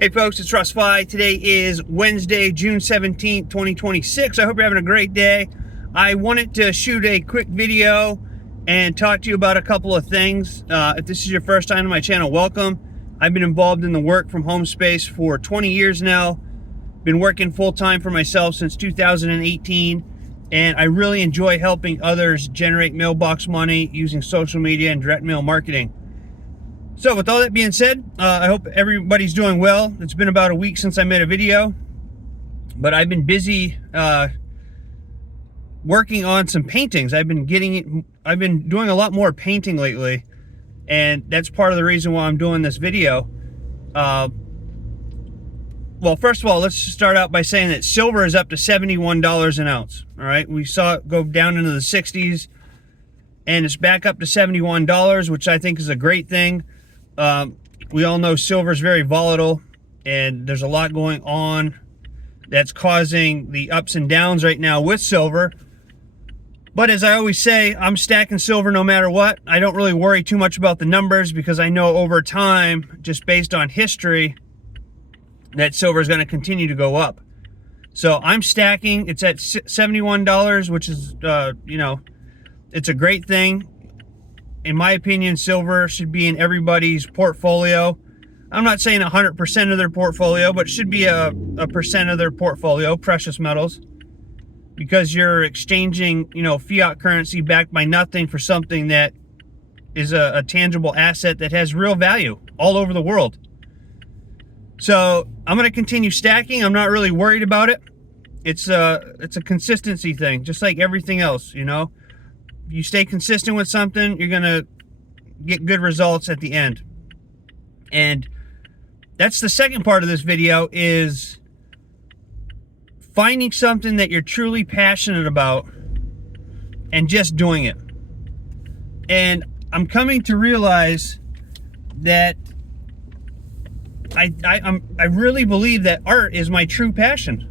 Hey folks, it's Russ. Today is Wednesday, June 17th, 2026. I hope you're having a great day. I wanted to shoot a quick video and talk to you about a couple of things. If this is your first time to my channel, welcome. I've been involved in the work from home space for 20 years now. Been working full-time for myself since 2018, and I really enjoy helping others generate mailbox money using social media and direct mail marketing. So with all that being said, I hope everybody's doing well. It's been about a week since I made a video, but I've been busy working on some paintings. I've been doing a lot more painting lately, and that's part of the reason why I'm doing this video. Well, first of all, let's just start out by saying that silver is up to $71 an ounce. All right, we saw it go down into the 60s, and it's back up to $71, which I think is a great thing. We all know silver is very volatile, and there's a lot going on that's causing the ups and downs right now with silver. But as I always say, I'm stacking silver no matter what. I don't really worry too much about the numbers because I know over time, just based on history, that silver is going to continue to go up. So I'm stacking. It's at $71, which is, it's a great thing. In my opinion, silver should be in everybody's portfolio. I'm not saying 100% of their portfolio, but it should be a percent of their portfolio, precious metals, because you're exchanging, fiat currency backed by nothing for something that is a tangible asset that has real value all over the world. So I'm going to continue stacking. I'm not really worried about it. It's a consistency thing, just like everything else, You stay consistent with something, you're going to get good results at the end. And that's the second part of this video, is finding something that you're truly passionate about and just doing it. And I'm coming to realize that I really believe that art is my true passion.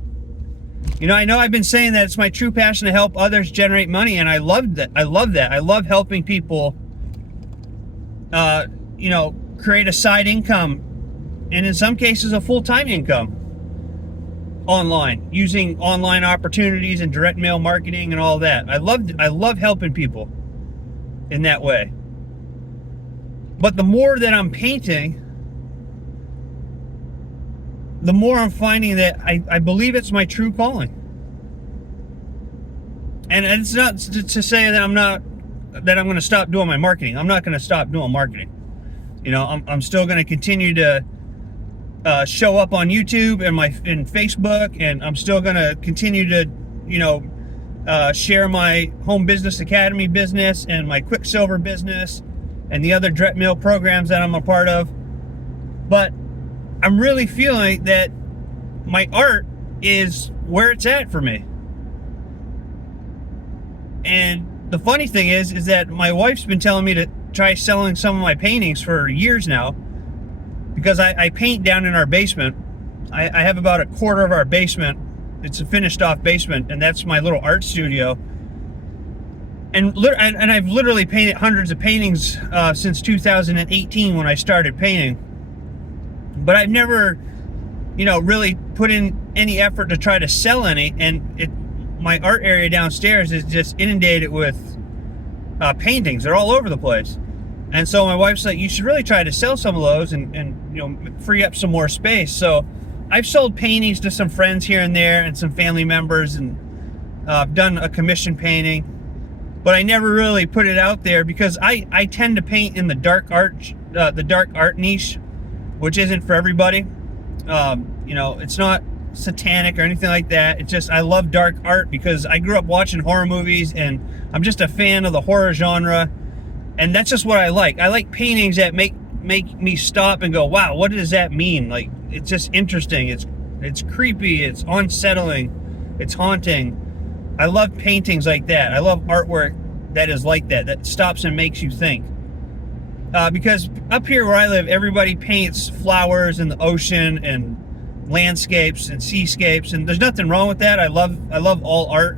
I know I've been saying that it's my true passion to help others generate money, and I love that. I love that. I love helping people, create a side income, and in some cases a full-time income online, using online opportunities and direct mail marketing and all that. I love helping people in that way. But the more that I'm painting, the more I'm finding that I believe it's my true calling. And it's not to say that I'm going to stop doing my marketing. I'm not going to stop doing marketing. I'm still going to continue to show up on YouTube and Facebook, and I'm still going to continue to, share my Home Business Academy business and my Quicksilver business and the other direct mail programs that I'm a part of. But I'm really feeling that my art is where it's at for me. And the funny thing is that my wife's been telling me to try selling some of my paintings for years now, because I paint down in our basement. I have about a quarter of our basement. It's a finished off basement, and that's my little art studio. And I've literally painted hundreds of paintings since 2018 when I started painting. But I've never, really put in any effort to try to sell any. And my art area downstairs is just inundated with paintings. They're all over the place. And so my wife's like, you should really try to sell some of those and free up some more space. So I've sold paintings to some friends here and there and some family members, and I've done a commission painting. But I never really put it out there because I tend to paint in the dark art niche, which isn't for everybody. It's not satanic or anything like that. It's just I love dark art because I grew up watching horror movies, and I'm just a fan of the horror genre, and that's just what I like. I like paintings that make me stop and go, wow, what does that mean? Like, it's just interesting. It's creepy. It's unsettling. It's haunting. I love paintings like that. I love artwork that is like that stops and makes you think. Because up here where I live, everybody paints flowers and the ocean and landscapes and seascapes, and there's nothing wrong with that. I love all art,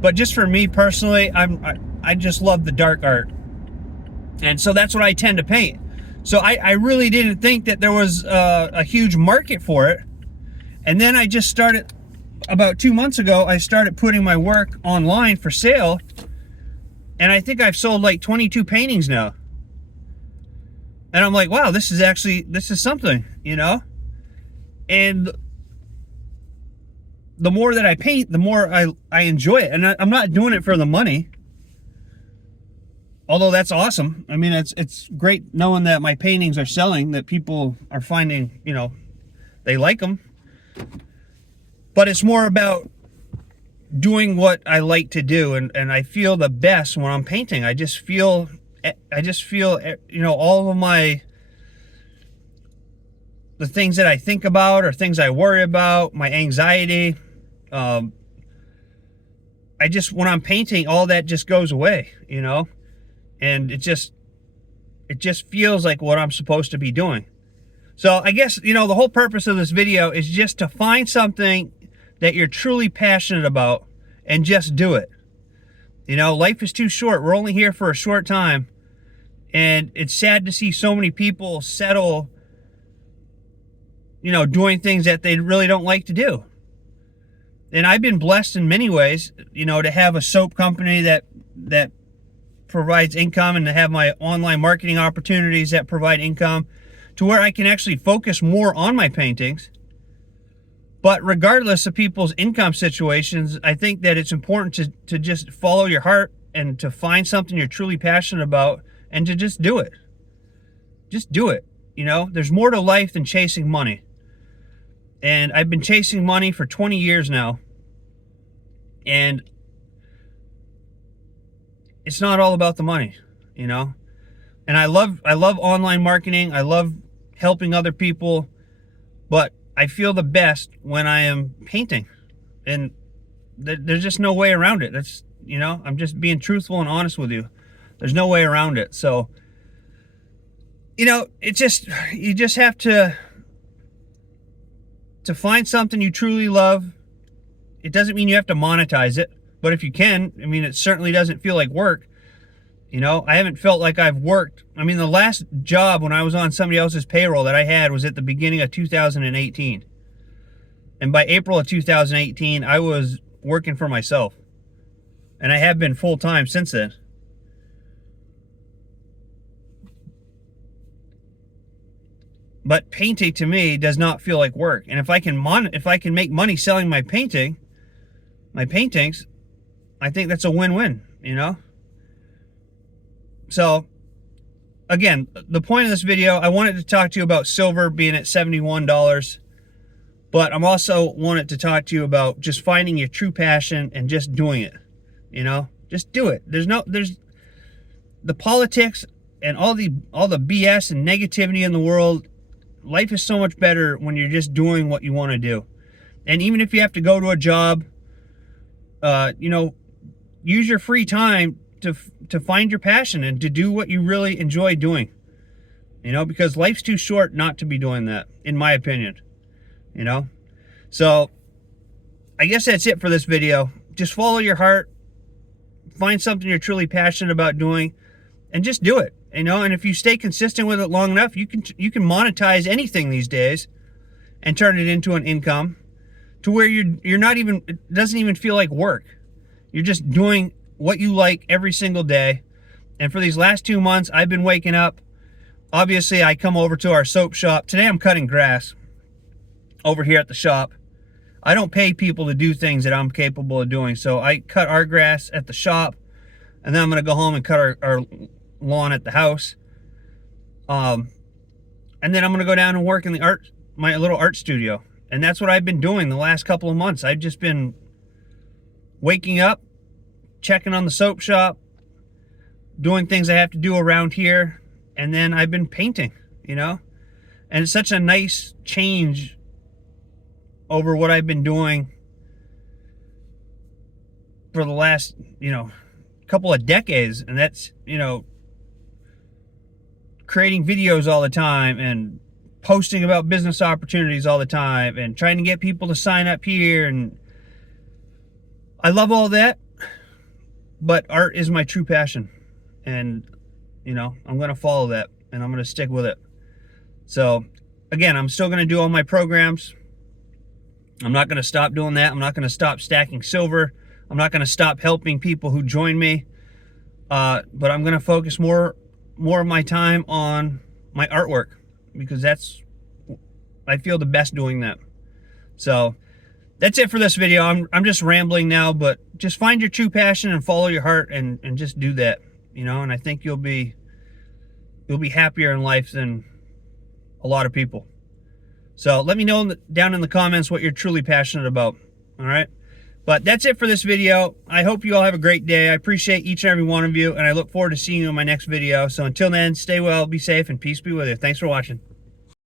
but just for me personally, I just love the dark art, and so that's what I tend to paint. So I really didn't think that there was a huge market for it. And then I just started, about 2 months ago, I started putting my work online for sale. And I think I've sold like 22 paintings now. And I'm like, wow, this is something, you know? And the more that I paint, the more I enjoy it. And I'm not doing it for the money. Although that's awesome. I mean, it's great knowing that my paintings are selling, that people are finding, you know, they like them. But it's more about doing what I like to do, and I feel the best when I'm painting. I just feel, you know, all of the things that I think about or things I worry about, my anxiety, when I'm painting, all that just goes away, you know? And it just feels like what I'm supposed to be doing. So I guess, you know, the whole purpose of this video is just to find something that you're truly passionate about and just do it. You know, life is too short. We're only here for a short time. And it's sad to see so many people settle, you know, doing things that they really don't like to do. And I've been blessed in many ways, you know, to have a soap company that provides income, and to have my online marketing opportunities that provide income, to where I can actually focus more on my paintings. But regardless of people's income situations, I think that it's important to just follow your heart and to find something you're truly passionate about and to just do it. Just do it. You know, there's more to life than chasing money. And I've been chasing money for 20 years now. And it's not all about the money, you know? And I love online marketing. I love helping other people, but I feel the best when I am painting. And there's just no way around it. That's, you know, I'm just being truthful and honest with you. There's no way around it. So, you know, you just have to find something you truly love. It doesn't mean you have to monetize it, but if you can, I mean, it certainly doesn't feel like work. You know, I haven't felt like I've worked. I mean, the last job when I was on somebody else's payroll that I had was at the beginning of 2018. And by April of 2018, I was working for myself. And I have been full-time since then. But painting to me does not feel like work. And if I can make money selling my paintings, I think that's a win-win, you know? So, again, the point of this video, I wanted to talk to you about silver being at $71, but I'm also wanted to talk to you about just finding your true passion and just doing it, you know? Just do it. There's the politics and all the BS and negativity in the world. Life is so much better when you're just doing what you want to do. And even if you have to go to a job, you know, use your free time to find your passion and to do what you really enjoy doing. You know, because life's too short not to be doing that, in my opinion. You know? So, I guess that's it for this video. Just follow your heart. Find something you're truly passionate about doing, and just do it. You know, and if you stay consistent with it long enough, you can monetize anything these days and turn it into an income to where you're not even, it doesn't even feel like work. You're just doing what you like every single day. And for these last 2 months, I've been waking up. Obviously, I come over to our soap shop. Today I'm cutting grass over here at the shop. I don't pay people to do things that I'm capable of doing. So I cut our grass at the shop, and then I'm going to go home and cut our lawn at the house. And then I'm going to go down and work in my little art studio. And that's what I've been doing the last couple of months. I've just been waking up, checking on the soap shop, doing things I have to do around here, and then I've been painting, you know? And it's such a nice change over what I've been doing for the last, you know, couple of decades. And that's, you know, creating videos all the time and posting about business opportunities all the time and trying to get people to sign up here. And I love all that, but art is my true passion. And, you know, I'm going to follow that. and I'm going to stick with it. So again, I'm still going to do all my programs. I'm not going to stop doing that. I'm not going to stop stacking silver. I'm not going to stop helping people who join me. But I'm going to focus more of my time on my artwork, because I feel the best doing that. So that's it for this video. I'm just rambling now, but just find your true passion and follow your heart, and just do that, you know, and I think you'll be happier in life than a lot of people. So let me know down in the comments what you're truly passionate about. All right. But that's it for this video. I hope you all have a great day. I appreciate each and every one of you, and I look forward to seeing you in my next video. So until then, stay well, be safe, and peace be with you. Thanks for watching.